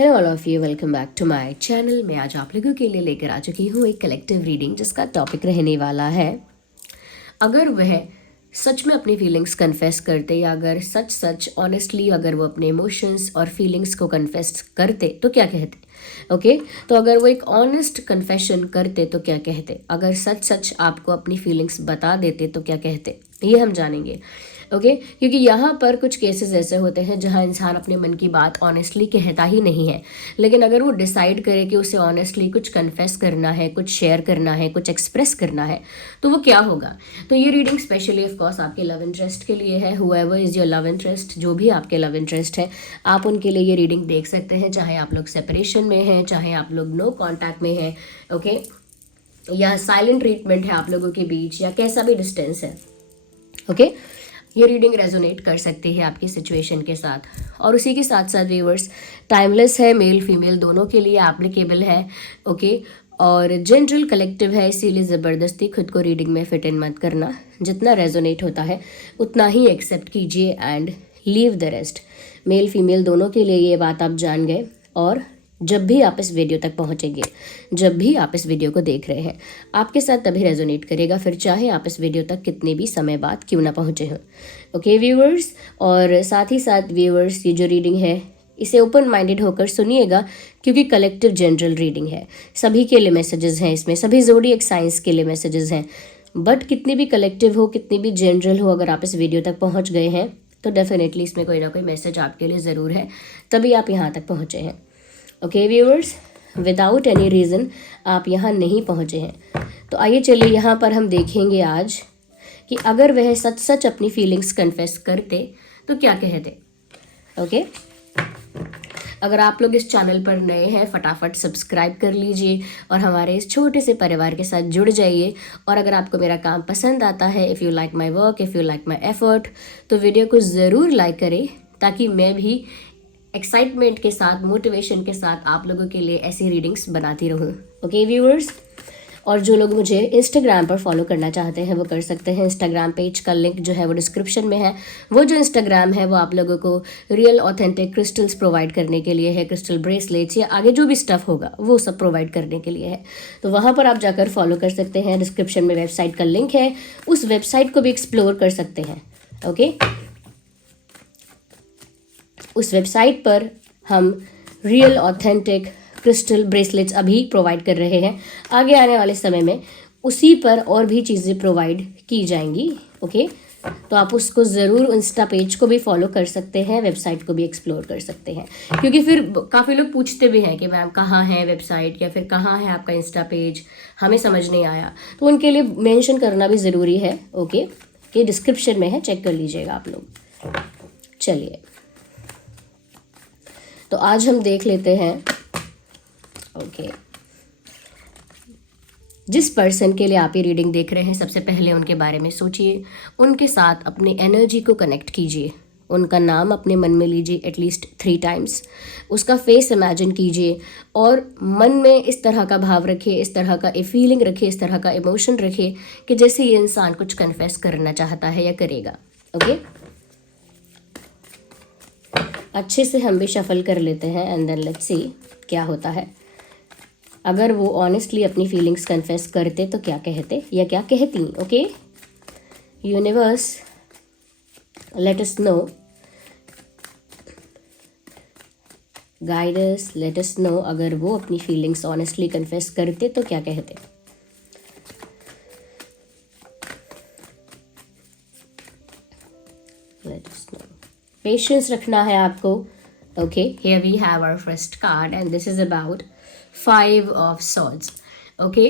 Hello all of you, welcome back to my channel. मैं आज आप लोगों के लिए लेकर आ चुकी हूँ एक कलेक्टिव रीडिंग जिसका टॉपिक रहने वाला है, अगर वह सच में अपनी फीलिंग्स कन्फेस करते या अगर सच सच ऑनेस्टली अगर वो अपने इमोशंस और फीलिंग्स को कन्फेस करते तो क्या कहते। ओके तो अगर वो एक ऑनेस्ट कन्फेशन करते तो क्या कहते, अगर सच सच आपको अपनी फीलिंग्स बता देते तो क्या कहते, ये हम जानेंगे। ओके क्योंकि यहाँ पर कुछ केसेस ऐसे होते हैं जहाँ इंसान अपने मन की बात ऑनेस्टली कहता ही नहीं है, लेकिन अगर वो डिसाइड करे कि उसे ऑनेस्टली कुछ कन्फेस करना है, कुछ शेयर करना है, कुछ एक्सप्रेस करना है, तो वो क्या होगा। तो ये रीडिंग स्पेशली ऑफ कोर्स आपके लव इंटरेस्ट के लिए है। Whoever is your love interest, जो भी आपके लव इंटरेस्ट है, आप उनके लिए ये रीडिंग देख सकते हैं, चाहे आप लोग सेपरेशन में हैं, चाहे आप लोग नो कॉन्टैक्ट में हैं, ओके या साइलेंट ट्रीटमेंट है आप लोगों के बीच, या कैसा भी डिस्टेंस है। ओके ये रीडिंग रेजोनेट कर सकती है आपकी सिचुएशन के साथ। और उसी के साथ साथ व्यूअर्स टाइमलेस है, मेल फीमेल दोनों के लिए एप्लीकेबल है। ओके और जनरल कलेक्टिव है, इसीलिए ज़बरदस्ती खुद को रीडिंग में फिट इन मत करना। जितना रेजोनेट होता है उतना ही एक्सेप्ट कीजिए and leave the rest. Male female दोनों के लिए ये बात आप जान गए। और जब भी आप इस वीडियो तक पहुंचेंगे, जब भी आप इस वीडियो को देख रहे हैं, आपके साथ तभी रेजोनेट करेगा, फिर चाहे आप इस वीडियो तक कितने भी समय बाद क्यों ना पहुंचे हों। ओके व्यूअर्स, और साथ ही साथ व्यूअर्स ये जो रीडिंग है इसे ओपन माइंडेड होकर सुनिएगा, क्योंकि कलेक्टिव जनरल रीडिंग है, सभी के लिए मैसेजेस हैं इसमें, सभी ज़ोडिएक साइंस के लिए मैसेजेस हैं। बट कितनी भी कलेक्टिव हो, कितनी भी जनरल हो, अगर आप इस वीडियो तक पहुँच गए हैं तो डेफिनेटली इसमें कोई ना कोई मैसेज आपके लिए ज़रूर है, तभी आप यहाँ तक पहुँचे हैं। Okay viewers, without any reason आप यहाँ नहीं पहुँचे हैं। तो आइए चलिए यहाँ पर हम देखेंगे आज कि अगर वह सच सच अपनी फीलिंग्स कन्फेस करते तो क्या कहते। ओके अगर आप लोग इस चैनल पर नए हैं, फटाफट सब्सक्राइब कर लीजिए और हमारे इस छोटे से परिवार के साथ जुड़ जाइए। और अगर आपको मेरा काम पसंद आता है, if you like my work, if you like my effort, तो वीडियो को ज़रूर लाइक करें, ताकि मैं भी एक्साइटमेंट के साथ, मोटिवेशन के साथ आप लोगों के लिए ऐसी रीडिंग्स बनाती रहूँ। ओके व्यूअर्स, और जो लोग मुझे इंस्टाग्राम पर फॉलो करना चाहते हैं वो कर सकते हैं। इंस्टाग्राम पेज का लिंक जो है वो डिस्क्रिप्शन में है। वो जो इंस्टाग्राम है वो आप लोगों को रियल ऑथेंटिक क्रिस्टल्स प्रोवाइड करने के लिए है, क्रिस्टल ब्रेसलेट्स या आगे जो भी स्टफ़ होगा वो सब प्रोवाइड करने के लिए है। तो वहाँ पर आप जाकर फॉलो कर सकते हैं। डिस्क्रिप्शन में वेबसाइट का लिंक है, उस वेबसाइट को भी एक्सप्लोर कर सकते हैं। ओके उस वेबसाइट पर हम रियल ऑथेंटिक क्रिस्टल ब्रेसलेट्स अभी प्रोवाइड कर रहे हैं, आगे आने वाले समय में उसी पर और भी चीज़ें प्रोवाइड की जाएंगी। ओके तो आप उसको ज़रूर इंस्टा पेज को भी फॉलो कर सकते हैं, वेबसाइट को भी एक्सप्लोर कर सकते हैं, क्योंकि फिर काफ़ी लोग पूछते भी हैं कि मैम कहाँ है वेबसाइट या फिर कहाँ है आपका इंस्टा पेज, हमें समझ नहीं आया। तो उनके लिए मेंशन करना भी ज़रूरी है। ओके कि डिस्क्रिप्शन में है, चेक कर लीजिएगा आप लोग। चलिए तो आज हम देख लेते हैं। ओके जिस पर्सन के लिए आप ये रीडिंग देख रहे हैं, सबसे पहले उनके बारे में सोचिए, उनके साथ अपनी एनर्जी को कनेक्ट कीजिए, उनका नाम अपने मन में लीजिए एटलीस्ट 3 टाइम्स, उसका फेस इमेजिन कीजिए और मन में इस तरह का भाव रखिए, इस तरह का फीलिंग रखिए, इस तरह का इमोशन रखिए कि जैसे ये इंसान कुछ कन्फेस करना चाहता है या करेगा। ओके अच्छे से हम भी शफल कर लेते हैं एंड देन लेट्स सी क्या होता है। अगर वो ऑनेस्टली अपनी फीलिंग्स कन्फेस करते तो क्या कहते या क्या कहती। Okay universe let us know, guide us, let us know, अगर वो अपनी फीलिंग्स ऑनेस्टली कन्फेस करते तो क्या कहते। लेट अस नो, पेशेंस रखना है आपको। Okay here we have our first card and this is about 5 of swords. Okay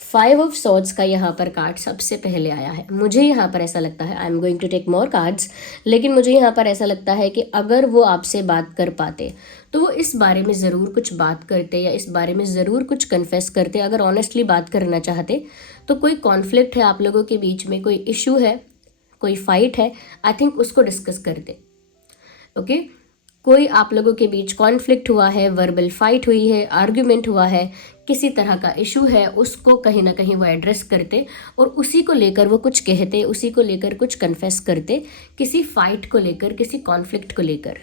5 of swords का यहाँ पर कार्ड सबसे पहले आया है। मुझे यहाँ पर ऐसा लगता है, I am going to take more cards, लेकिन मुझे यहाँ पर ऐसा लगता है कि अगर वो आपसे बात कर पाते तो वो इस बारे में ज़रूर कुछ बात करते या इस बारे में ज़रूर कुछ कन्फेस करते। अगर ऑनेस्टली बात करना चाहते तो कोई कॉन्फ्लिक्ट है आप लोगों के बीच में, कोई इशू है, कोई फाइट है, आई थिंक उसको डिस्कस करते। ओके कोई आप लोगों के बीच कॉन्फ्लिक्ट हुआ है, वर्बल फाइट हुई है, आर्ग्यूमेंट हुआ है, किसी तरह का इशू है, उसको कहीं ना कहीं वो एड्रेस करते और उसी को लेकर वो कुछ कहते, उसी को लेकर कुछ कन्फेस करते, किसी फाइट को लेकर, किसी कॉन्फ्लिक्ट को लेकर।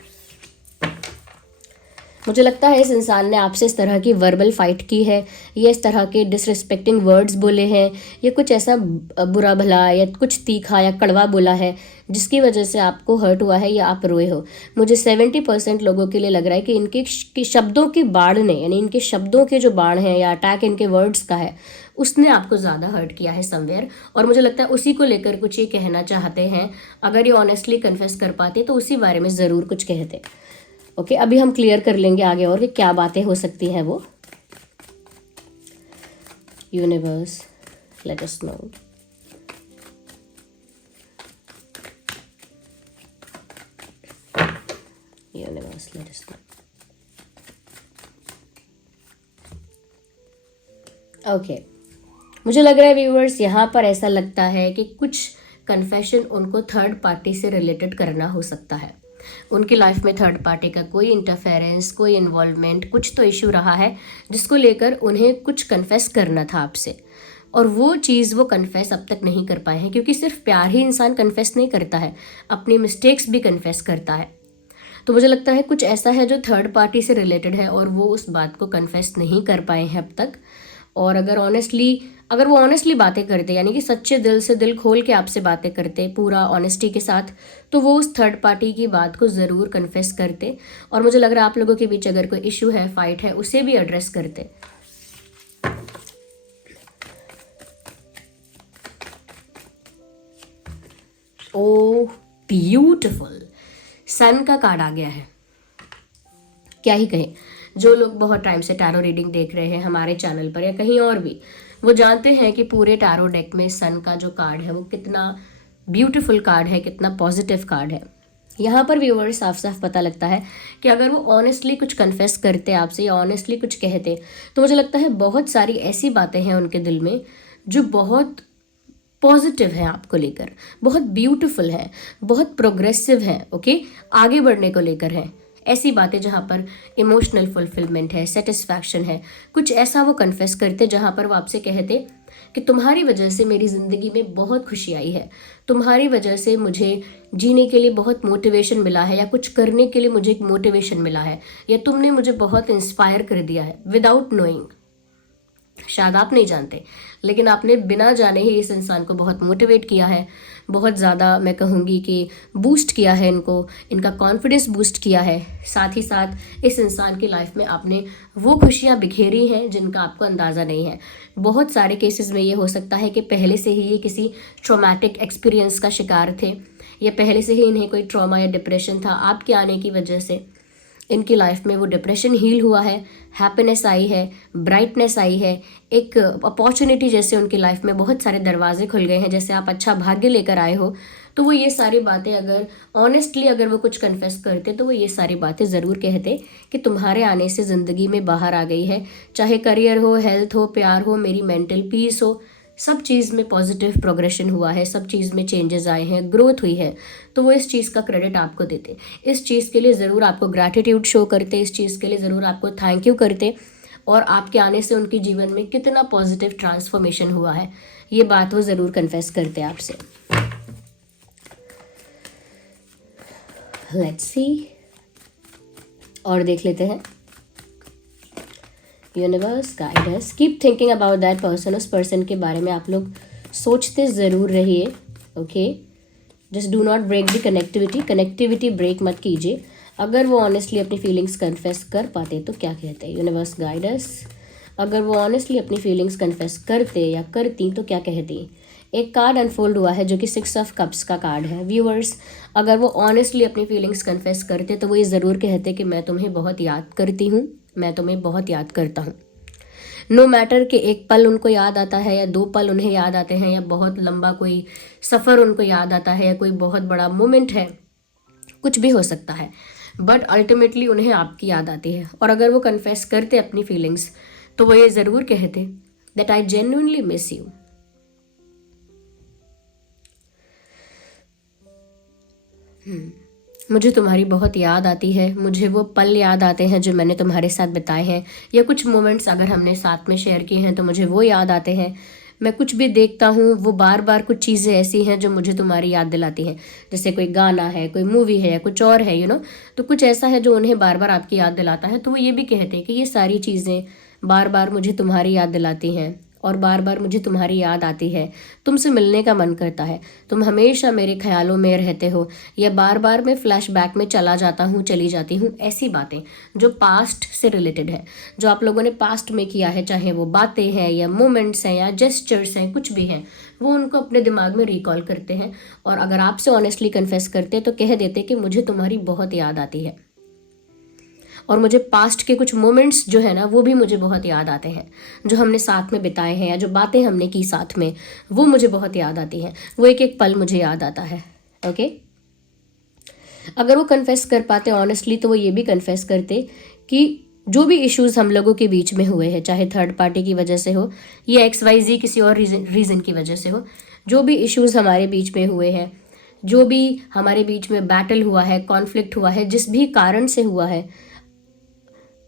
मुझे लगता है इस इंसान ने आपसे इस तरह की वर्बल फाइट की है, या इस तरह के डिसरिस्पेक्टिंग वर्ड्स बोले हैं, या कुछ ऐसा बुरा भला या कुछ तीखा या कड़वा बोला है जिसकी वजह से आपको हर्ट हुआ है या आप रोए हो। मुझे 70% लोगों के लिए लग रहा है कि इनके शब्दों की बाढ़ ने, यानी इनके शब्दों के जो बाढ़ हैं या अटैक इनके वर्ड्स का है, उसने आपको ज़्यादा हर्ट किया है समवेयर। और मुझे लगता है उसी को लेकर कुछ ये कहना चाहते हैं। अगर ये ऑनेस्टली कन्फेस कर पाते तो उसी बारे में ज़रूर कुछ कहते। ओके, अभी हम क्लियर कर लेंगे आगे और कि क्या बातें हो सकती हैं वो। Universe let us know. Universe let us know. Okay, मुझे लग रहा है व्यूअर्स यहाँ पर ऐसा लगता है कि कुछ कन्फेशन उनको थर्ड पार्टी से रिलेटेड करना हो सकता है। उनकी लाइफ में थर्ड पार्टी का कोई इंटरफेरेंस, कोई इन्वॉल्वमेंट, कुछ तो इशू रहा है जिसको लेकर उन्हें कुछ कन्फेस करना था आपसे, और वो चीज़ वो कन्फेस अब तक नहीं कर पाए हैं। क्योंकि सिर्फ प्यार ही इंसान कन्फेस नहीं करता है, अपनी मिस्टेक्स भी कन्फेस करता है। तो मुझे लगता है कुछ ऐसा है जो थर्ड पार्टी से रिलेटेड है और वो उस बात को कन्फेस नहीं कर पाए हैं अब तक। और अगर वो ऑनेस्टली बातें करते, यानी कि सच्चे दिल से दिल खोल के आपसे बातें करते पूरा ऑनेस्टी के साथ, तो वो उस थर्ड पार्टी की बात को ज़रूर कन्फेस करते। और मुझे लग रहा है आप लोगों के बीच अगर कोई इशू है, फाइट है, उसे भी एड्रेस करते। ओह ब्यूटिफुल, सन का कार्ड आ गया है। क्या ही कहें, जो लोग बहुत टाइम से टैरो रीडिंग देख रहे हैं हमारे चैनल पर या कहीं और भी, वो जानते हैं कि पूरे टैरो डेक में सन का जो कार्ड है वो कितना ब्यूटीफुल कार्ड है, कितना पॉजिटिव कार्ड है। यहाँ पर व्यूअर्स साफ साफ पता लगता है कि अगर वो ऑनेस्टली कुछ कन्फेस करते आपसे या ऑनेस्टली कुछ कहते, तो मुझे लगता है बहुत सारी ऐसी बातें हैं उनके दिल में जो बहुत पॉजिटिव है आपको लेकर, बहुत ब्यूटीफुल है, बहुत प्रोग्रेसिव है। ओके, आगे बढ़ने को लेकर है। ऐसी बातें जहाँ पर इमोशनल फुलफिलमेंट है, सेटिस्फैक्शन है, कुछ ऐसा वो कन्फेस करते जहाँ पर वो आपसे कहते कि तुम्हारी वजह से मेरी ज़िंदगी में बहुत खुशी आई है, तुम्हारी वजह से मुझे जीने के लिए बहुत मोटिवेशन मिला है, या कुछ करने के लिए मुझे एक मोटिवेशन मिला है, या तुमने मुझे बहुत इंस्पायर कर दिया है विदाउट नोइंग। शायद आप नहीं जानते, लेकिन आपने बिना जाने ही इस इंसान को बहुत मोटिवेट किया है, बहुत ज़्यादा मैं कहूँगी कि बूस्ट किया है इनको, इनका कॉन्फिडेंस बूस्ट किया है। साथ ही साथ इस इंसान की लाइफ में आपने वो खुशियाँ बिखेरी हैं जिनका आपको अंदाज़ा नहीं है। बहुत सारे केसेस में ये हो सकता है कि पहले से ही ये किसी ट्रॉमेटिक एक्सपीरियंस का शिकार थे, या पहले से ही इन्हें कोई ट्रॉमा या डिप्रेशन था। आपके आने की वजह से इनकी लाइफ में वो डिप्रेशन हील हुआ है, हैप्पीनेस आई है, ब्राइटनेस आई है, एक अपॉर्चुनिटी जैसे उनकी लाइफ में बहुत सारे दरवाजे खुल गए हैं, जैसे आप अच्छा भाग्य लेकर आए हो। तो वो ये सारी बातें अगर ऑनेस्टली अगर वो कुछ कन्फेस करते तो वो ये सारी बातें ज़रूर कहते कि तुम्हारे आने से ज़िंदगी में बाहर आ गई है, चाहे करियर हो, हेल्थ हो, प्यार हो, मेरी मेंटल पीस हो, सब चीज़ में पॉजिटिव प्रोग्रेशन हुआ है, सब चीज़ में चेंजेस आए हैं, ग्रोथ हुई है। तो वो इस चीज़ का क्रेडिट आपको देते, इस चीज़ के लिए ज़रूर आपको ग्रैटिट्यूड शो करते, इस चीज़ के लिए ज़रूर आपको थैंक यू करते, और आपके आने से उनके जीवन में कितना पॉजिटिव ट्रांसफॉर्मेशन हुआ है ये बात वो ज़रूर कन्फेस करते आपसे। लेट्स सी, और देख लेते हैं। Universe guide us, keep thinking about that person. उस पर्सन के बारे में आप लोग सोचते ज़रूर रहिए। Okay, just do not break the connectivity break मत कीजिए। अगर वो ऑनेस्टली अपनी फीलिंग्स कन्फेस कर पाते तो क्या कहते हैं? यूनिवर्स गाइड अस, अगर वो ऑनेस्टली अपनी फीलिंग्स कन्फेस करते या करती तो क्या कहती? एक कार्ड अनफोल्ड हुआ है जो कि 6 ऑफ कप्स का कार्ड है। व्यूअर्स, अगर वो ऑनेस्टली अपनी फीलिंग्स कन्फेस करते तो वो ये ज़रूर कहते कि मैं तुम्हें बहुत याद करती हूँ, मैं तुम्हें बहुत याद करता हूँ। नो मैटर कि एक पल उनको याद आता है या 2 पल उन्हें याद आते हैं, या बहुत लंबा कोई सफ़र उनको याद आता है, या कोई बहुत बड़ा मोमेंट है, कुछ भी हो सकता है, बट अल्टीमेटली उन्हें आपकी याद आती है। और अगर वो कन्फेस करते अपनी फीलिंग्स तो वो ये ज़रूर कहते that I genuinely miss you. मुझे तुम्हारी बहुत याद आती है, मुझे वो पल याद आते हैं जो मैंने तुम्हारे साथ बिताए हैं, या कुछ मोमेंट्स अगर हमने साथ में शेयर किए हैं तो मुझे वो याद आते हैं। मैं कुछ भी देखता हूँ वो बार बार कुछ चीज़ें ऐसी हैं जो मुझे तुम्हारी याद दिलाती हैं, जैसे कोई गाना है, कोई मूवी है या कुछ और है, तो कुछ ऐसा है जो उन्हें बार बार आपकी याद दिलाता है। तो वो ये भी कहते हैं कि ये सारी चीज़ें बार बार मुझे तुम्हारी याद दिलाती हैं और बार बार मुझे तुम्हारी याद आती है, तुमसे मिलने का मन करता है, तुम हमेशा मेरे ख्यालों में रहते हो, या बार बार मैं फ्लैशबैक में चला जाता हूँ, चली जाती हूँ। ऐसी बातें जो पास्ट से रिलेटेड है, जो आप लोगों ने पास्ट में किया है, चाहे वो बातें हैं या मोमेंट्स हैं या जेस्चर्स हैं, कुछ भी हैं, वो उनको अपने दिमाग में रिकॉल करते हैं। और अगर आपसे ऑनेस्टली कन्फेस करते तो कह देते कि मुझे तुम्हारी बहुत याद आती है, और मुझे पास्ट के कुछ मोमेंट्स जो है ना वो भी मुझे बहुत याद आते हैं, जो हमने साथ में बिताए हैं या जो बातें हमने की साथ में, वो मुझे बहुत याद आती हैं, वो एक एक पल मुझे याद आता है। ओके, अगर वो कन्फेस कर पाते ऑनेस्टली तो वो ये भी कन्फेस करते कि जो भी इश्यूज हम लोगों के बीच में हुए हैं, चाहे थर्ड पार्टी की वजह से हो या XYZ किसी और रीज़न की वजह से हो, जो भी इश्यूज हमारे बीच में हुए हैं, जो भी हमारे बीच में बैटल हुआ है, कॉन्फ्लिक्ट हुआ है, जिस भी कारण से हुआ है,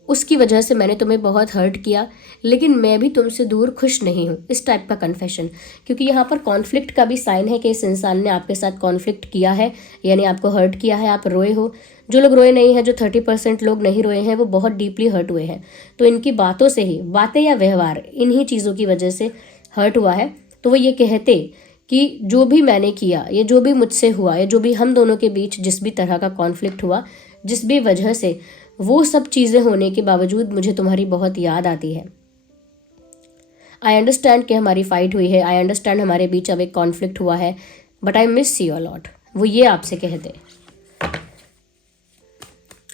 उसकी वजह से मैंने तुम्हें बहुत हर्ट किया, लेकिन मैं भी तुमसे दूर खुश नहीं हूँ। इस टाइप का कन्फेशन, क्योंकि यहाँ पर कॉन्फ्लिक्ट का भी साइन है कि इस इंसान ने आपके साथ कॉन्फ्लिक्ट किया है, यानी आपको हर्ट किया है, आप रोए हो। जो लोग रोए नहीं हैं, जो 30% लोग नहीं रोए हैं, वो बहुत डीपली हर्ट हुए हैं। तो इनकी बातों से ही, बातें या व्यवहार, इन्हीं चीज़ों की वजह से हर्ट हुआ है। तो वो ये कहते कि जो भी मैंने किया, या जो भी मुझसे हुआ, या जो भी हम दोनों के बीच जिस भी तरह का कॉन्फ्लिक्ट हुआ, जिस भी वजह से, वो सब चीज़ें होने के बावजूद मुझे तुम्हारी बहुत याद आती है। आई अंडरस्टैंड कि हमारी फाइट हुई है, आई अंडरस्टैंड हमारे बीच अब एक कॉन्फ्लिक्ट हुआ है, but I miss you a lot. वो ये आपसे कहते।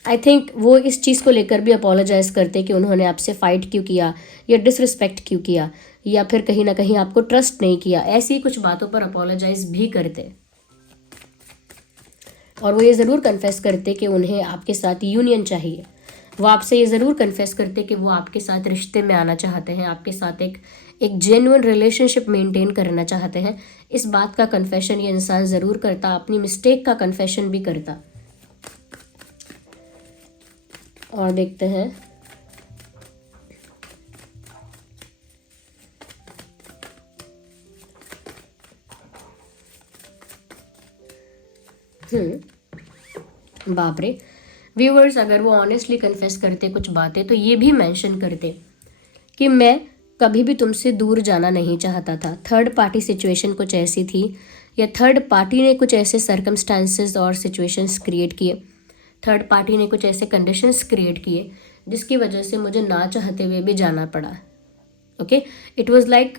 आई थिंक वो इस चीज़ को लेकर भी अपोलोजाइज करते कि उन्होंने आपसे फाइट क्यों किया, या डिसरिस्पेक्ट क्यों किया, या फिर कहीं ना कहीं आपको ट्रस्ट नहीं किया। ऐसी कुछ बातों पर अपोलोजाइज भी करते, और वो ये ज़रूर कन्फेस करते कि उन्हें आपके साथ यूनियन चाहिए। वो आपसे ये ज़रूर कन्फेस करते कि वो आपके साथ रिश्ते में आना चाहते हैं, आपके साथ एक जेन्युइन रिलेशनशिप मेंटेन करना चाहते हैं। इस बात का कन्फेशन ये इंसान ज़रूर करता, अपनी मिस्टेक का कन्फेशन भी करता। और देखते हैं बाप रे व्यूअर्स, अगर वो ऑनेस्टली कन्फेस करते कुछ बातें, तो ये भी मेंशन करते कि मैं कभी भी तुमसे दूर जाना नहीं चाहता था। थर्ड पार्टी सिचुएशन कुछ ऐसी थी, या थर्ड पार्टी ने कुछ ऐसे सर्कमस्टांसेस और सिचुएशंस क्रिएट किए, थर्ड पार्टी ने कुछ ऐसे कंडीशंस क्रिएट किए जिसकी वजह से मुझे ना चाहते हुए भी जाना पड़ा। Okay, it was like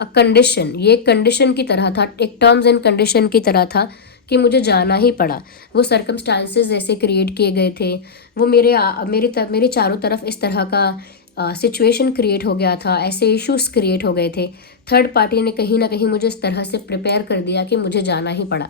a condition. ये एक कंडीशन की तरह था, एक टर्म्स एंड कंडीशन की तरह था कि मुझे जाना ही पड़ा। वो सर्कमस्टांसेस ऐसे क्रिएट किए गए थे, वो मेरे चारों तरफ इस तरह का सिचुएशन क्रिएट हो गया था, ऐसे इश्यूज क्रिएट हो गए थे। थर्ड पार्टी ने कहीं ना कहीं मुझे इस तरह से प्रिपेयर कर दिया कि मुझे जाना ही पड़ा।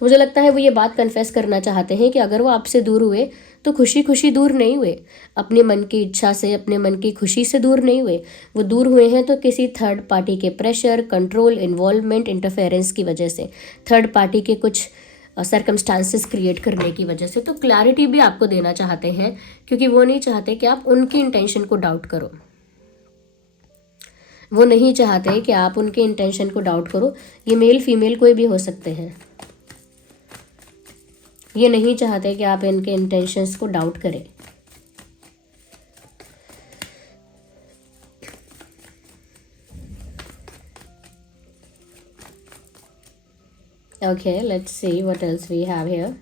तो मुझे लगता है वो ये बात कन्फेस करना चाहते हैं कि अगर वो आपसे दूर हुए तो खुशी खुशी दूर नहीं हुए, अपने मन की इच्छा से, अपने मन की खुशी से दूर नहीं हुए। वो दूर हुए हैं तो किसी थर्ड पार्टी के प्रेशर, कंट्रोल, इन्वॉल्वमेंट, इंटरफेरेंस की वजह से, थर्ड पार्टी के कुछ सर्कमस्टांसेस क्रिएट करने की वजह से। तो क्लैरिटी भी आपको देना चाहते हैं, क्योंकि वो नहीं चाहते कि आप उनकी इंटेंशन को डाउट करो। वो नहीं चाहते कि आप उनके इंटेंशन को डाउट करो। ये मेल फीमेल कोई भी हो सकते हैं। ये नहीं चाहते कि आप इनके इंटेंशंस को डाउट करें। Okay, let's see what else we have here.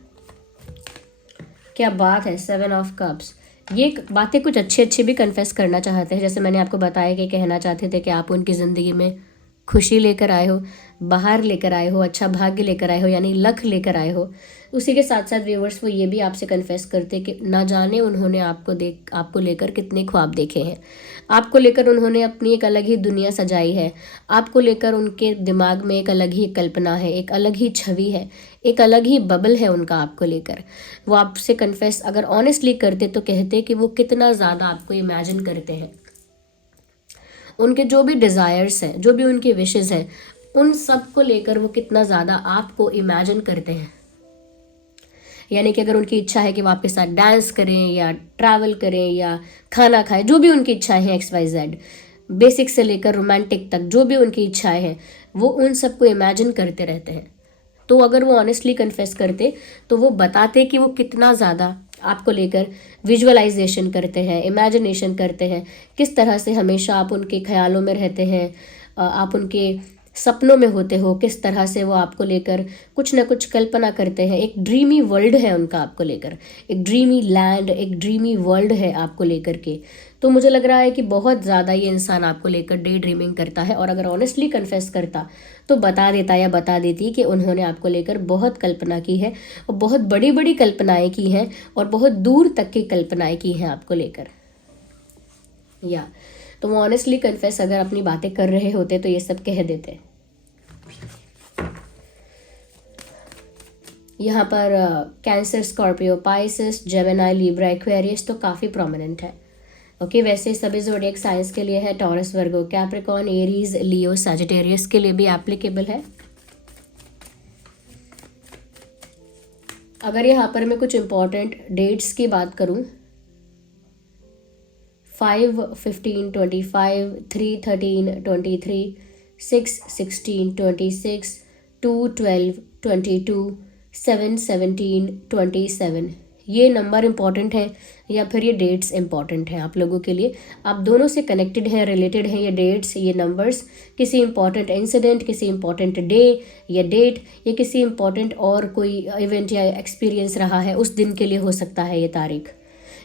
क्या बात है, 7 ऑफ कप्स। ये बातें कुछ अच्छी अच्छी भी कन्फेस करना चाहते हैं, जैसे मैंने आपको बताया कि कहना चाहते थे कि आप उनकी ज़िंदगी में खुशी लेकर आए हो, बाहर लेकर आए हो, अच्छा भाग्य लेकर आए हो, यानी लक लेकर आए हो। उसी के साथ साथ व्यूवर्स वो ये भी आपसे कन्फेस करते कि ना जाने उन्होंने आपको लेकर कितने ख्वाब देखे हैं। आपको लेकर उन्होंने अपनी एक अलग ही दुनिया सजाई है। आपको लेकर उनके दिमाग में एक अलग ही कल्पना है, एक अलग ही छवि है, एक अलग ही बबल है उनका आपको लेकर। वो आपसे कन्फेस अगर ऑनेस्टली करते तो कहते कि वो कितना ज़्यादा आपको इमेजिन करते हैं। उनके जो भी डिज़ायर्स हैं, जो भी उनकी विशेज़ हैं, उन सब को लेकर वो कितना ज़्यादा आपको इमेजिन करते हैं। यानी कि अगर उनकी इच्छा है कि वो आपके साथ डांस करें या ट्रैवल करें या खाना खाएं, जो भी उनकी इच्छाएं हैं XYZ, बेसिक से लेकर रोमांटिक तक जो भी उनकी इच्छाएं हैं वो उन सबको इमेजिन करते रहते हैं। तो अगर वो ऑनेस्टली कन्फेस करते तो वो बताते कि वो कितना ज़्यादा आपको लेकर विजुअलाइजेशन करते हैं, इमेजिनेशन करते हैं, किस तरह से हमेशा आप उनके ख्यालों में रहते हैं, आप उनके सपनों में होते हो, किस तरह से वो आपको लेकर कुछ ना कुछ कल्पना करते हैं। एक ड्रीमी वर्ल्ड है उनका आपको लेकर, एक ड्रीमी लैंड, एक ड्रीमी वर्ल्ड है आपको लेकर के। तो मुझे लग रहा है कि बहुत ज़्यादा ये इंसान आपको लेकर डे ड्रीमिंग करता है, और अगर ऑनेस्टली कन्फेस करता तो बता देता या बता देती कि उन्होंने आपको लेकर बहुत कल्पना की है, और बहुत बड़ी बड़ी कल्पनाएं की हैं, और बहुत दूर तक की कल्पनाएं की हैं आपको लेकर। या तो वो ऑनेस्टली कन्फेस अगर अपनी बातें कर रहे होते तो ये सब कह देते। यहाँ पर cancer, Scorpio, Pisces, Gemini, Libra, Aquarius तो काफ़ी प्रोमिनेंट है। ओके, वैसे सभी ज़ोडिएक साइंस के लिए है। टॉरस, वर्गो, कैप्रिकॉर्न, एरीज, लियो, सजिटेरियस के लिए भी एप्लीकेबल है। अगर यहाँ पर मैं कुछ इंपॉर्टेंट डेट्स की बात करूँ, 5/15/25, 3/13/23, 6/16/26, 2/12/22, 7/17/27, ये नंबर इम्पॉर्टेंट है या फिर ये डेट्स इम्पॉर्टेंट हैं आप लोगों के लिए। आप दोनों से कनेक्टेड हैं, रिलेटेड हैं ये डेट्स, ये नंबर्स किसी इम्पॉर्टेंट इंसिडेंट, किसी इम्पॉर्टेंट डे या डेट, या किसी इम्पॉर्टेंट और कोई इवेंट या एक्सपीरियंस रहा है उस दिन के लिए हो सकता है ये तारीख।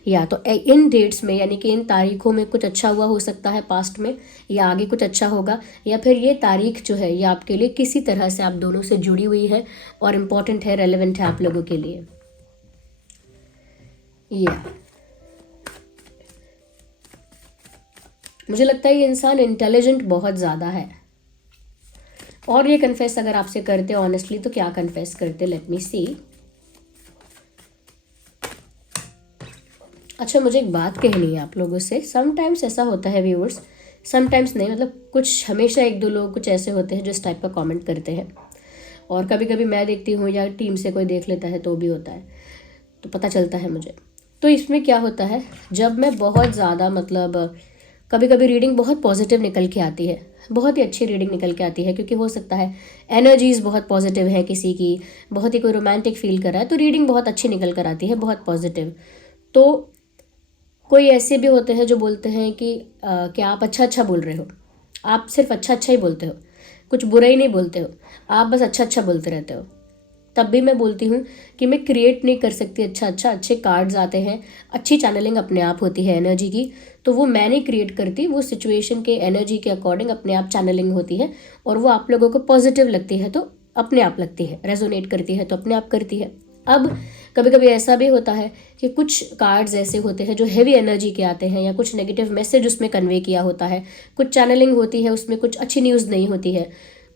या तो इन डेट्स में यानी कि इन तारीखों में कुछ अच्छा हुआ हो सकता है पास्ट में, या आगे कुछ अच्छा होगा, या फिर ये तारीख जो है ये आपके लिए किसी तरह से आप दोनों से जुड़ी हुई है और इम्पॉर्टेंट है, रेलेवेंट है आप लोगों के लिए। या मुझे लगता है ये इंसान इंटेलिजेंट बहुत ज़्यादा है। और ये कन्फेस अगर आपसे करते ऑनेस्टली तो क्या कन्फेस करते, लेट मी सी। अच्छा, मुझे एक बात कहनी है आप लोगों से। समटाइम्स ऐसा होता है व्यूअर्स, समटाइम्स नहीं, मतलब कुछ हमेशा एक दो लोग कुछ ऐसे होते हैं जो इस टाइप का कमेंट करते हैं, और कभी कभी मैं देखती हूँ या टीम से कोई देख लेता है तो भी होता है, तो पता चलता है मुझे। तो इसमें क्या होता है, जब मैं बहुत ज़्यादा मतलब कभी कभी रीडिंग बहुत पॉजिटिव निकल के आती है, बहुत ही अच्छी रीडिंग निकल के आती है, क्योंकि हो सकता है एनर्जीज़ बहुत पॉजिटिव है किसी की, बहुत ही कोई रोमांटिक फील कर रहा है, तो रीडिंग बहुत अच्छी निकल कर आती है, बहुत पॉजिटिव। तो कोई ऐसे भी होते हैं जो बोलते हैं कि क्या आप अच्छा अच्छा बोल रहे हो, आप सिर्फ अच्छा अच्छा ही बोलते हो, कुछ बुरा ही नहीं बोलते हो, आप बस अच्छा अच्छा बोलते रहते हो। तब भी मैं बोलती हूँ कि मैं क्रिएट नहीं कर सकती अच्छा अच्छा, अच्छे कार्ड्स आते हैं, अच्छी चैनलिंग अपने आप होती है एनर्जी की, तो वो मैं नहीं क्रिएट करती, वो सिचुएशन के एनर्जी के अकॉर्डिंग अपने आप चैनलिंग होती है, और वो आप लोगों को पॉजिटिव लगती है तो अपने आप लगती है, रेजोनेट करती है तो अपने आप करती है। अब कभी कभी ऐसा भी होता है कि कुछ कार्ड्स ऐसे होते हैं जो हेवी एनर्जी के आते हैं, या कुछ नेगेटिव मैसेज उसमें कन्वे किया होता है, कुछ चैनलिंग होती है उसमें, कुछ अच्छी न्यूज़ नहीं होती है।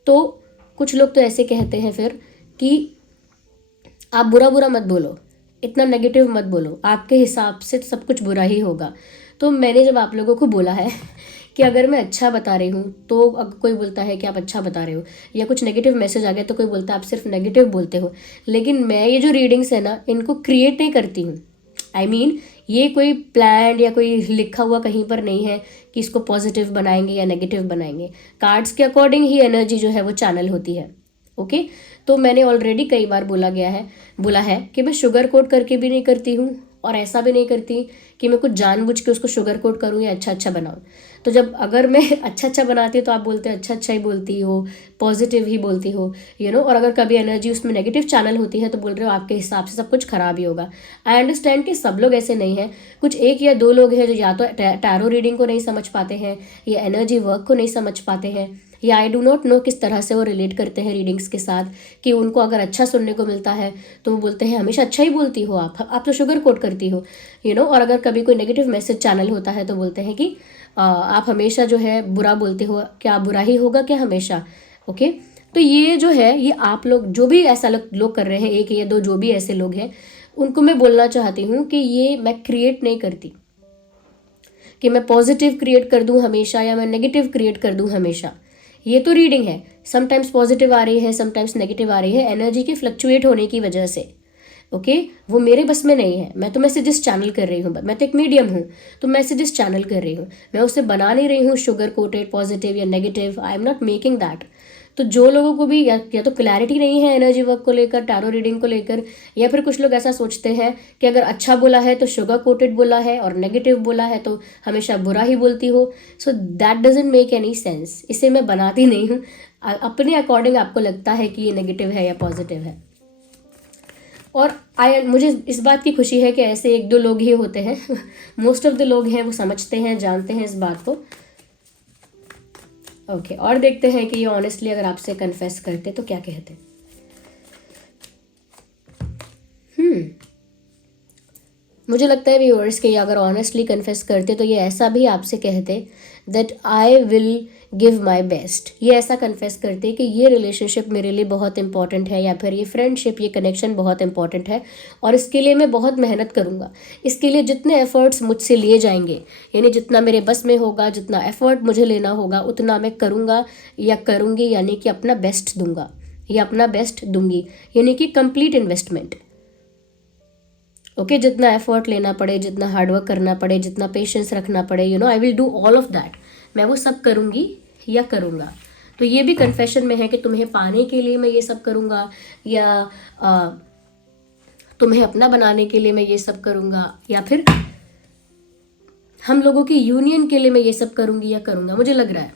तो कुछ लोग तो ऐसे कहते हैं फिर कि आप बुरा बुरा मत बोलो, इतना नेगेटिव मत बोलो, आपके हिसाब से सब कुछ बुरा ही होगा। तो मैंने जब आप लोगों को बोला है कि अगर मैं अच्छा बता रही हूँ तो कोई बोलता है कि आप अच्छा बता रहे हो, या कुछ नेगेटिव मैसेज आ गया तो कोई बोलता है आप सिर्फ नेगेटिव बोलते हो, लेकिन मैं ये जो रीडिंग्स है ना इनको क्रिएट नहीं करती हूँ। आई मीन ये कोई प्लान या कोई लिखा हुआ कहीं पर नहीं है कि इसको पॉजिटिव बनाएंगे या नेगेटिव बनाएंगे, कार्ड्स के अकॉर्डिंग ही एनर्जी जो है वो चैनल होती है। ओके, तो मैंने ऑलरेडी कई बार बोला है कि मैं शुगर कोट करके भी नहीं करती हूँ, और ऐसा भी नहीं करती कि मैं कुछ जानबूझ के उसको शुगर कोट करूँ या अच्छा अच्छा बनाऊँ। तो जब अगर मैं अच्छा अच्छा बनाती हूँ तो आप बोलते हैं अच्छा अच्छा ही बोलती हो, पॉजिटिव ही बोलती हो, और अगर कभी एनर्जी उसमें नेगेटिव चैनल होती है तो बोल रहे हो आपके हिसाब से सब कुछ खराब ही होगा। आई अंडरस्टैंड कि सब लोग ऐसे नहीं हैं, कुछ एक या दो लोग हैं जो या तो टैरो रीडिंग को नहीं समझ पाते हैं, या एनर्जी वर्क को नहीं समझ पाते हैं, या आई डू नॉट नो किस तरह से वो रिलेट करते हैं रीडिंग्स के साथ, कि उनको अगर अच्छा सुनने को मिलता है तो वो बोलते हैं हमेशा अच्छा ही बोलती हो आप तो शुगर कोट करती हो, और अगर कभी कोई नेगेटिव मैसेज चैनल होता है तो बोलते हैं कि आप हमेशा जो है बुरा बोलते हो, क्या बुरा ही होगा क्या हमेशा। ओके, तो ये जो है ये आप लोग जो भी ऐसा लोग कर रहे हैं, एक या दो जो भी ऐसे लोग हैं, उनको मैं बोलना चाहती हूँ कि ये मैं क्रिएट नहीं करती कि मैं पॉजिटिव क्रिएट कर दूँ हमेशा या मैं नेगेटिव क्रिएट कर दूँ हमेशा। ये तो रीडिंग है, समटाइम्स पॉजिटिव आ रही है, समटाइम्स नेगेटिव आ रही है, एनर्जी के फ्लक्चुएट होने की वजह से। ओके वो मेरे बस में नहीं है। मैं तो मैसेजेस चैनल कर रही हूँ, मैं तो एक मीडियम हूँ, तो मैसेजेस चैनल कर रही हूँ, मैं उसे बना नहीं रही हूँ शुगर कोटेड पॉजिटिव या negative. I am not making that. तो जो लोगों को भी या तो क्लैरिटी नहीं है एनर्जी वर्क को लेकर, टैरो रीडिंग को लेकर, या फिर कुछ लोग ऐसा सोचते हैं कि अगर अच्छा बोला है तो शुगर कोटेड बोला है और नेगेटिव बोला है तो हमेशा बुरा ही बोलती हो। So that doesn't make any sense. इसे मैं बनाती नहीं हूँ, अपने अकॉर्डिंग आपको लगता है कि ये नेगेटिव है या पॉजिटिव है। और मुझे इस बात की खुशी है कि ऐसे एक दो लोग ही होते हैं मोस्ट ऑफ द लोग हैं वो समझते हैं, जानते हैं इस बात को। ओके और देखते हैं कि ये ऑनेस्टली अगर आपसे कन्फेस करते तो क्या कहते। मुझे लगता है व्यूअर्स कि अगर ऑनेस्टली कन्फेस करते तो ये ऐसा भी आपसे कहते that I will give my best. ये ऐसा कन्फेस करते कि ये रिलेशनशिप मेरे लिए बहुत इंपॉर्टेंट है, या फिर ये फ्रेंडशिप, ये कनेक्शन बहुत इंपॉर्टेंट है और इसके लिए मैं बहुत मेहनत करूँगा। इसके लिए जितने एफर्ट्स मुझसे लिए जाएंगे, यानी जितना मेरे बस में होगा, जितना एफर्ट मुझे लेना होगा उतना मैं करूँगा या करूँगी, यानी कि अपना बेस्ट दूंगा या अपना बेस्ट दूंगी, यानी कि कंप्लीट इन्वेस्टमेंट। ओके जितना एफर्ट लेना पड़े, जितना हार्डवर्क करना पड़े, जितना पेशेंस रखना पड़े, I will do all of that. मैं वो सब करूँगी या करूँगा। तो ये भी कन्फेशन में है कि तुम्हें पाने के लिए मैं ये सब करूँगा, या तुम्हें अपना बनाने के लिए मैं ये सब करूँगा, या फिर हम लोगों की यूनियन के लिए मैं ये सब करूँगी या करूँगा। मुझे लग रहा है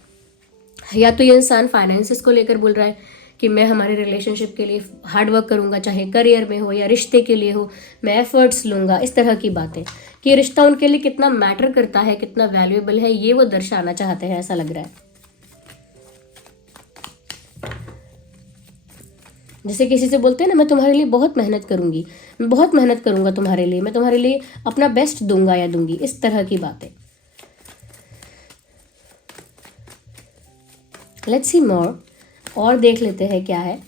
या तो ये इंसान फाइनेंसेस को लेकर बोल रहा है कि मैं हमारे रिलेशनशिप के लिए हार्ड वर्क करूँगा, चाहे करियर में हो या रिश्ते के लिए हो, मैं एफर्ट्स लूँगा, इस तरह की बातें कि ये रिश्ता उनके लिए कितना मैटर करता है, कितना वैल्यूएबल है, ये वो दर्शाना चाहते हैं, ऐसा लग रहा है। जैसे किसी से बोलते हैं ना, मैं तुम्हारे लिए बहुत मेहनत करूँगी, मैं बहुत मेहनत करूँगा तुम्हारे लिए, मैं तुम्हारे लिए अपना बेस्ट दूंगा या दूंगी, इस तरह की बातें। लेट्स सी मोर, और देख लेते हैं क्या है।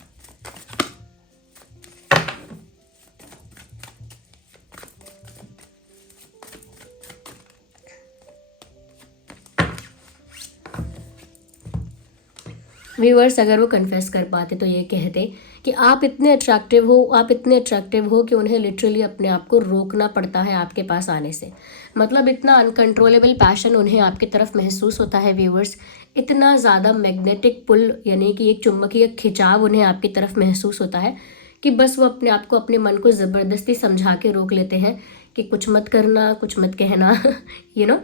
व्यूअर्स अगर वो कन्फेस कर पाते तो ये कहते कि आप इतने अट्रैक्टिव हो, आप इतने अट्रैक्टिव हो कि उन्हें लिटरली अपने आप को रोकना पड़ता है आपके पास आने से। मतलब इतना अनकंट्रोलेबल पैशन उन्हें आपकी तरफ महसूस होता है व्यूअर्स, इतना ज़्यादा मैग्नेटिक पुल, यानी कि एक चुंबकीय खिंचाव उन्हें आपकी तरफ महसूस होता है कि बस वो अपने आप को, अपने मन को ज़बरदस्ती समझा के रोक लेते हैं कि कुछ मत करना, कुछ मत कहना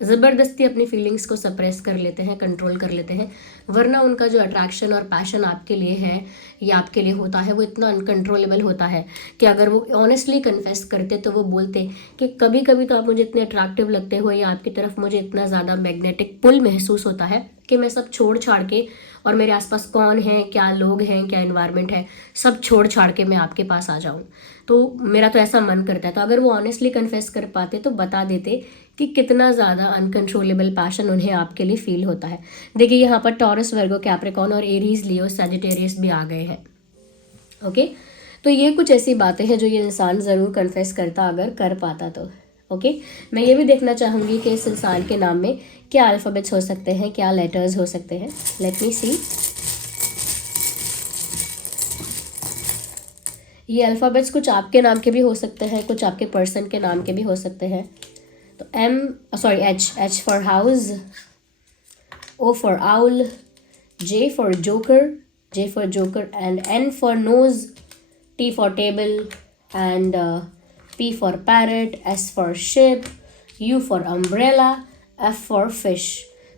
ज़बरदस्ती अपनी फीलिंग्स को सप्रेस कर लेते हैं, कंट्रोल कर लेते हैं। वरना उनका जो अट्रैक्शन और पैशन आपके लिए है या आपके लिए होता है वो इतना अनकंट्रोलेबल होता है कि अगर वो ऑनेस्टली कन्फेस करते तो वो बोलते कि कभी कभी तो आप मुझे इतने अट्रैक्टिव लगते हो, या आपकी तरफ मुझे इतना ज़्यादा मैग्नेटिक पुल महसूस होता है कि मैं सब छोड़ छाड़ के, और मेरे आसपास कौन है, क्या लोग हैं, क्या इन्वायरमेंट है, सब छोड़ छाड़ के मैं आपके पास आ जाऊँ। तो मेरा तो ऐसा मन करता है। तो अगर वो ऑनेस्टली कन्फेस कर पाते तो बता देते कि कितना ज़्यादा अनकंट्रोलेबल पैशन उन्हें आपके लिए फील होता है। देखिए यहाँ पर टॉरस, वर्गो, कैप्रिकॉर्न और एरीज, लियो, सैजिटेरियस भी आ गए हैं। ओके तो ये कुछ ऐसी बातें हैं जो ये इंसान ज़रूर कन्फेस करता अगर कर पाता तो। ओके मैं ये भी देखना चाहूँगी कि इस इंसान के नाम में क्या अल्फ़ाबेट्स हो सकते हैं, क्या लेटर्स हो सकते हैं। लेट मी सी। ये अल्फ़ाबेट्स कुछ आपके नाम के भी हो सकते हैं, कुछ आपके पर्सन के नाम के भी हो सकते हैं। तो H for house, O for owl, J for joker and N for knows, T for table and P for parrot, S for ship, U for umbrella, F for fish.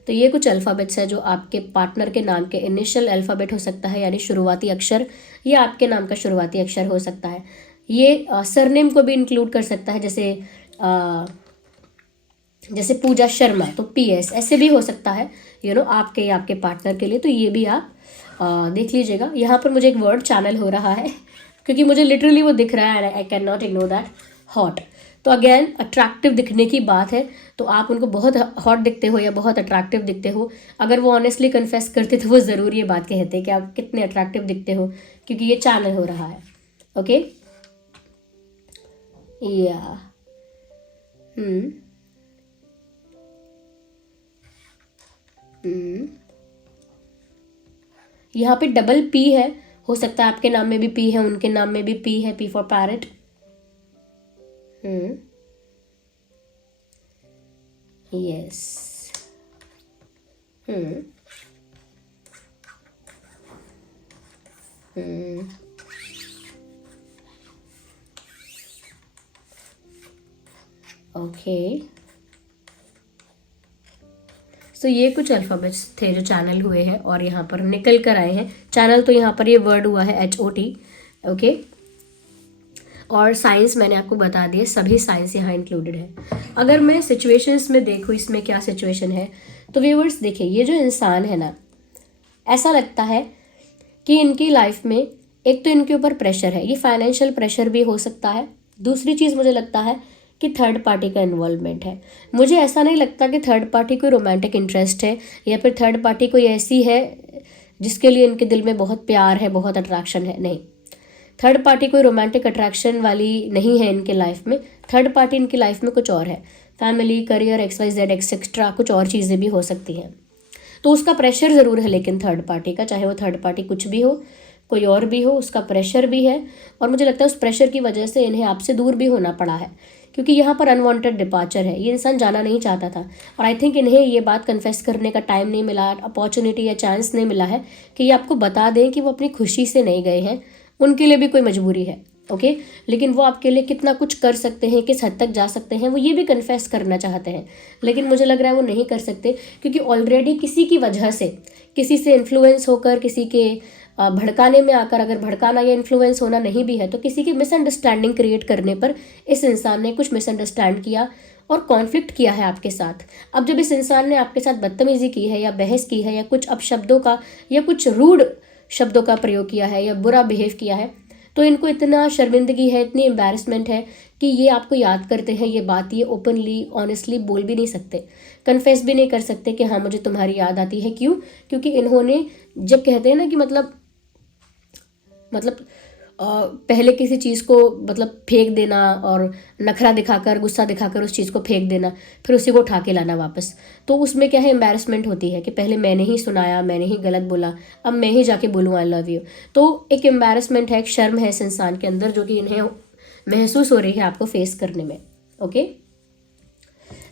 तो ये कुछ अल्फ़ाबेट्स है जो आपके पार्टनर के नाम के initial alphabet हो सकता है, यानी शुरुआती अक्षर, या आपके नाम का शुरुआती अक्षर हो सकता है। ये सरनेम को भी इंक्लूड कर सकता है, जैसे पूजा शर्मा तो PS ऐसे भी हो सकता है आपके या आपके पार्टनर के लिए। तो ये भी आप देख लीजिएगा। यहाँ पर मुझे एक वर्ड चैनल हो रहा है क्योंकि मुझे लिटरली वो दिख रहा है, I can not ignore that, hot. तो अगेन अट्रैक्टिव दिखने की बात है, तो आप उनको बहुत हॉट दिखते हो या बहुत अट्रैक्टिव दिखते हो। अगर वो ऑनेस्टली कन्फेस करते तो वो ज़रूर ये बात कहते कि आप कितने अट्रैक्टिव दिखते हो, क्योंकि ये चैनल हो रहा है। ओके या यहाँ पे डबल P है, हो सकता है आपके नाम में भी P है, उनके नाम में भी P है, P for parrot. Yes. Okay, so ये कुछ अल्फ़ाबेट्स थे जो चैनल हुए हैं और यहाँ पर निकल कर आए हैं। चैनल तो यहाँ पर ये वर्ड हुआ है HOT। ओके, और साइंस मैंने आपको बता दिया, सभी साइंस यहाँ इंक्लूडेड है। अगर मैं सिचुएशंस में देखूँ इसमें क्या सिचुएशन है, तो व्यूअर्स देखिए, ये जो इंसान है ना, ऐसा लगता है कि इनकी लाइफ में एक तो इनके ऊपर प्रेशर है, ये फाइनेंशियल प्रेशर भी हो सकता है। दूसरी चीज़ मुझे लगता है कि थर्ड पार्टी का इन्वॉल्वमेंट है। मुझे ऐसा नहीं लगता कि थर्ड पार्टी कोई रोमांटिक इंटरेस्ट है या फिर थर्ड पार्टी कोई ऐसी है जिसके लिए इनके दिल में बहुत प्यार है, बहुत अट्रैक्शन है। नहीं, थर्ड पार्टी कोई रोमांटिक अट्रैक्शन वाली नहीं है इनके लाइफ में। थर्ड पार्टी इनकी लाइफ में कुछ और है, फैमिली, करियर, XYZ एक्सेट्रा, कुछ और चीज़ें भी हो सकती हैं। तो उसका प्रेशर ज़रूर है, लेकिन थर्ड पार्टी का, चाहे वो थर्ड पार्टी कुछ भी हो, कोई और भी हो, उसका प्रेशर भी है। और मुझे लगता है उस प्रेशर की वजह से इन्हें आपसे दूर भी होना पड़ा है, क्योंकि यहाँ पर अनवांटेड डिपार्चर है। ये इंसान जाना नहीं चाहता था और आई थिंक इन्हें ये बात कन्फेस करने का टाइम नहीं मिला, अपॉर्चुनिटी या चांस नहीं मिला है कि ये आपको बता दें कि वो अपनी खुशी से नहीं गए हैं, उनके लिए भी कोई मजबूरी है। ओके, लेकिन वो आपके लिए कितना कुछ कर सकते हैं, किस हद तक जा सकते हैं, वो ये भी कन्फेस करना चाहते हैं। लेकिन मुझे लग रहा है वो नहीं कर सकते, क्योंकि ऑलरेडी किसी की वजह से, किसी से इन्फ्लुएंस होकर, किसी के भड़काने में आकर, अगर भड़काना या इन्फ्लुएंस होना नहीं भी है तो किसी की मिसअंडरस्टैंडिंग क्रिएट करने पर इस इंसान ने कुछ मिसअंडरस्टैंड किया और कॉन्फ्लिक्ट किया है आपके साथ। अब जब इस इंसान ने आपके साथ बदतमीजी की है या बहस की है या कुछ अपशब्दों का या कुछ रूड शब्दों का प्रयोग किया है या बुरा बिहेव किया है, तो इनको इतना शर्मिंदगी है, इतनी एम्बैरसमेंट है कि ये आपको याद करते हैं ये बात, ये ओपनली ऑनेस्टली बोल भी नहीं सकते, कन्फेस भी नहीं कर सकते कि हाँ मुझे तुम्हारी याद आती है। क्यों? क्योंकि इन्होंने, जब कहते हैं ना कि मतलब पहले किसी चीज़ को मतलब फेंक देना और नखरा दिखाकर, गुस्सा दिखाकर उस चीज़ को फेंक देना, फिर उसी को उठा के लाना वापस, तो उसमें क्या है, एम्बैरसमेंट होती है कि पहले मैंने ही सुनाया, मैंने ही गलत बोला, अब मैं ही जाके बोलूँ आई लव यू। तो एक एम्बैरसमेंट है, एक शर्म है इस इंसान के अंदर, जो कि इन्हें महसूस हो रही है आपको फेस करने में। ओके,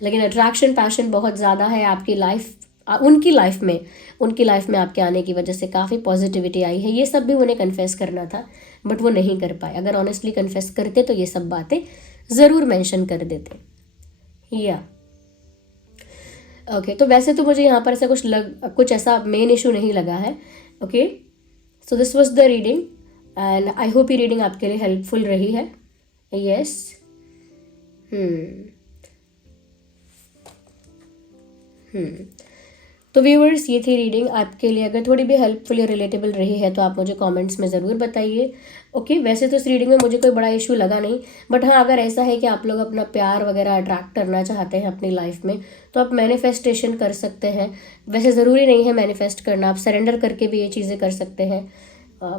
लेकिन अट्रैक्शन, पैशन बहुत ज़्यादा है आपकी लाइफ, उनकी लाइफ में आपके आने की वजह से काफ़ी पॉजिटिविटी आई है। ये सब भी उन्हें कन्फेस करना था, बट वो नहीं कर पाए। अगर ऑनेस्टली कन्फेस करते तो ये सब बातें ज़रूर मेंशन कर देते। या ओके, तो वैसे तो मुझे यहाँ पर ऐसा कुछ ऐसा मेन इशू नहीं लगा है। Okay, so this was the reading and I hope ये रीडिंग आपके लिए हेल्पफुल रही है। यस। तो व्यूअर्स, ये थी रीडिंग आपके लिए। अगर थोड़ी भी हेल्पफुल या रिलेटेबल रही है तो आप मुझे कमेंट्स में ज़रूर बताइए। ओके, वैसे तो इस रीडिंग में मुझे कोई बड़ा इशू लगा नहीं, बट हाँ, अगर ऐसा है कि आप लोग अपना प्यार वगैरह अट्रैक्ट करना चाहते हैं अपनी लाइफ में, तो आप मैनिफेस्टेशन कर सकते हैं। वैसे ज़रूरी नहीं है मैनिफेस्ट करना, आप सरेंडर करके भी ये चीज़ें कर सकते हैं।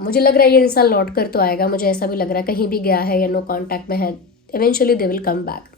मुझे लग रहा है ये इंसान लौट कर तो आएगा, मुझे ऐसा भी लग रहा है, कहीं भी गया है या नो कॉन्टैक्ट में है, eventually they will come back.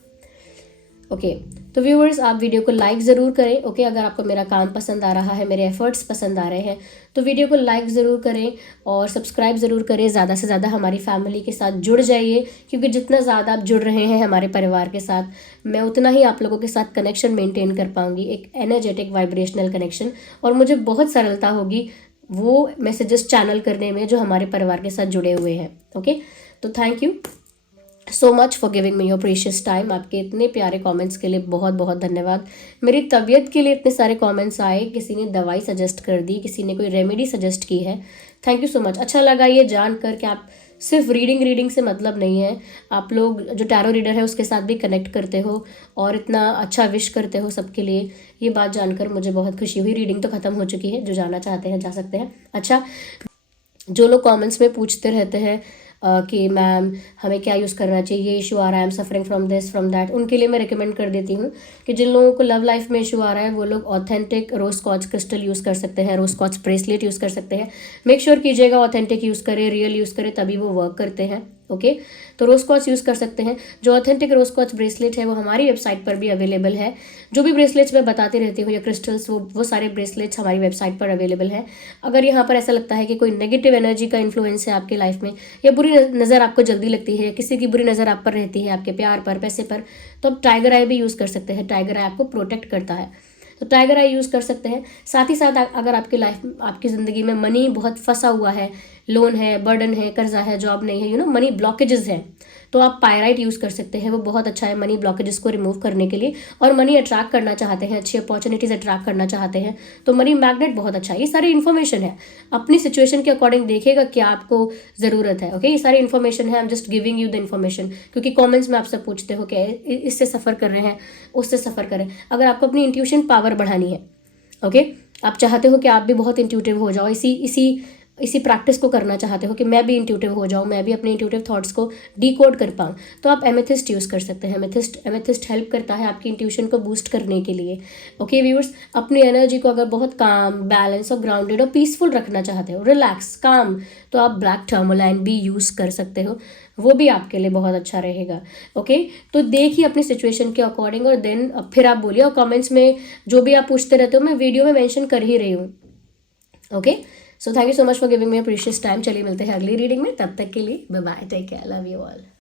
Okay, तो व्यूअर्स, आप वीडियो को लाइक ज़रूर करें। ओके, अगर आपको मेरा काम पसंद आ रहा है, मेरे एफर्ट्स पसंद आ रहे हैं, तो वीडियो को लाइक ज़रूर करें और सब्सक्राइब ज़रूर करें। ज़्यादा से ज़्यादा हमारी फैमिली के साथ जुड़ जाइए, क्योंकि जितना ज़्यादा आप जुड़ रहे हैं हमारे परिवार के साथ, मैं उतना ही आप लोगों के साथ कनेक्शन मेंटेन कर पाऊँगी, एक एनर्जेटिक वाइब्रेशनल कनेक्शन, और मुझे बहुत सरलता होगी वो मैसेजेस चैनल करने में जो हमारे परिवार के साथ जुड़े हुए हैं। ओके, तो thank you so much for giving me your precious time. आपके इतने प्यारे कमेंट्स के लिए बहुत बहुत धन्यवाद। मेरी तबीयत के लिए इतने सारे कमेंट्स आए, किसी ने दवाई सजेस्ट कर दी, किसी ने कोई रेमेडी सजेस्ट की है। Thank you so much. अच्छा लगा ये जानकर कि आप सिर्फ रीडिंग से मतलब नहीं है, आप लोग जो टैरो रीडर है उसके साथ भी कनेक्ट करते हो और इतना अच्छा विश करते हो सबके लिए। ये बात जानकर मुझे बहुत खुशी हुई। रीडिंग तो ख़त्म हो चुकी है, जो जाना चाहते हैं जा सकते हैं। अच्छा, जो लोग कमेंट्स में पूछते रहते हैं कि मैम हमें क्या यूज़ करना चाहिए, ये इशू आ रहा है, I am suffering from this from that, उनके लिए मैं रिकमेंड कर देती हूँ कि जिन लोगों को लव लाइफ में इशू आ रहा है वो लोग ऑथेंटिक रोज स्कॉच क्रिस्टल यूज़ कर सकते हैं, रोज स्कॉच ब्रेसलेट यूज़ कर सकते हैं। मेक श्योर कीजिएगा ऑथेंटिक यूज़ करें, रियल यूज़ करें, तभी वो वर्क करते हैं। ओके, तो रोज क्वार्ट्ज यूज़ कर सकते हैं। जो ऑथेंटिक रोज क्वार्ट्ज ब्रेसलेट है वो हमारी वेबसाइट पर भी अवेलेबल है। जो भी ब्रेसलेट्स मैं बताती रहती हूँ या क्रिस्टल्स, वो सारे ब्रेसलेट्स हमारी वेबसाइट पर अवेलेबल है। अगर यहाँ पर ऐसा लगता है कि कोई नेगेटिव एनर्जी का इन्फ्लुएंस है आपके लाइफ में, या बुरी नज़र आपको जल्दी लगती है, किसी की बुरी नज़र आप पर रहती है, आपके प्यार पर, पैसे पर, तो आप टाइगर आई भी यूज़ कर सकते हैं। टाइगर आई आपको प्रोटेक्ट करता है, तो टाइगर आई यूज़ कर सकते हैं। साथ ही साथ अगर आपकी लाइफ, आपकी ज़िंदगी में मनी बहुत फंसा हुआ है, लोन है, बर्डन है, कर्जा है, जॉब नहीं है, मनी ब्लॉकेजेस हैं, तो आप पायराइट यूज़ कर सकते हैं। वो बहुत अच्छा है मनी ब्लॉकेजेस को रिमूव करने के लिए। और मनी अट्रैक्ट करना चाहते हैं, अच्छी अपॉर्चुनिटीज़ अट्रैक्ट करना चाहते हैं, तो मनी मैग्नेट बहुत अच्छा है। ये सारी इन्फॉर्मेशन है, अपनी सिचुएशन के अकॉर्डिंग देखिएगा क्या आपको ज़रूरत है। ओके, ये सारी इन्फॉर्मेशन है, I am just giving you the information, क्योंकि कॉमेंट्स में आप सब पूछते हो कि इससे सफ़र कर रहे हैं, उससे सफ़र करें। अगर आपको अपनी इंट्यूशन पावर बढ़ानी है, ओके, आप चाहते हो कि आप भी बहुत इंट्यूटिव हो जाओ, इसी प्रैक्टिस को करना चाहते हो कि मैं भी इंट्यूटिव हो जाऊँ, मैं भी अपने इंट्यूटिव थॉट्स को डिकोड कर पाऊँ, तो आप एमेथिस्ट यूज़ कर सकते हैं। एमेथिस्ट हेल्प करता है आपकी इंट्यूशन को बूस्ट करने के लिए। ओके व्यूअर्स, अपनी एनर्जी को अगर बहुत काम, बैलेंस और ग्राउंडेड और पीसफुल रखना चाहते हो, रिलैक्स, काम, तो आप ब्लैक टर्मोलाइन भी यूज़ कर सकते हो, वो भी आपके लिए बहुत अच्छा रहेगा। ओके, तो देखिए अपनी सिचुएशन के अकॉर्डिंग, और देन फिर आप बोलिए। और कमेंट्स में जो भी आप पूछते रहते हो मैं वीडियो में मेंशन कर ही रही हूँ। Okay, so thank you so much for giving me a precious time. चलिए मिलते हैं अगली रीडिंग में, तब तक के लिए bye bye, take care, love you all.